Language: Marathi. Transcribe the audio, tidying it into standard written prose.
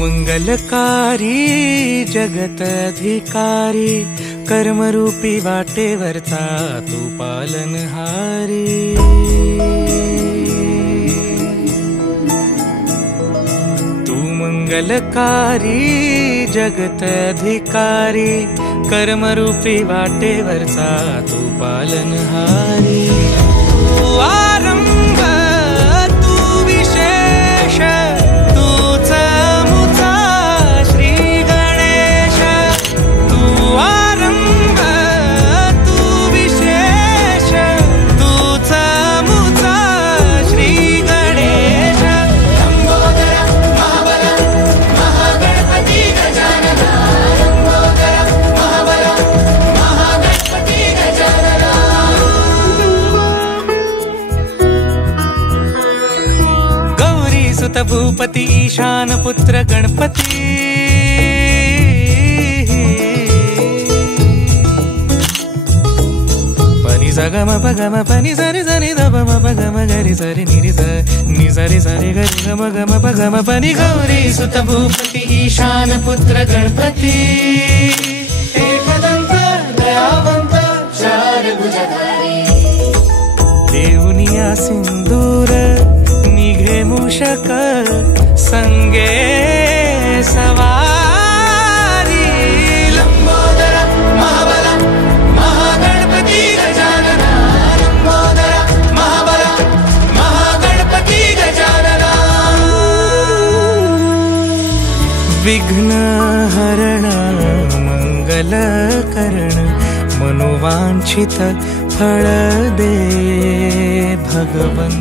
मंगलकारी जगत अधिकारी, कर्मरूपी वाटेवरचा तू पालनहारी। तू मंगलकारी जगत अधिकारी, कर्मरूपी वाटेवरचा तू पालनहारी। तू आरंभ तू विशेष, तूच मुचा श्री गणेश। तू आरंभ तू विशेष, तूच मुचा श्री गणेश। लंबोदर महाबल महागणपती गजानना, लंबोदर महाबल महागणपती गजानना। गौरी सुत भूपती ईशान पुत्र गणपती, पनि सगम पगम पनि सरि सरि ध म पगम गरि सरि निरि स नि सरि सरि गरि गम गम पगम पनि। गौरी सुत भूपती ईशान पुत्र गणपती, एकदंत दयावंत चार भुजधारी। देऊनिया सिंदूर निघे मूषक, संगे सवारी। लंबोदर महाबल महागणपती गजानना, लंबोदर महाबल महागणपती गजानना। विघ्न हरण मंगल करण, मनोवांछित फळ दे भगवन्।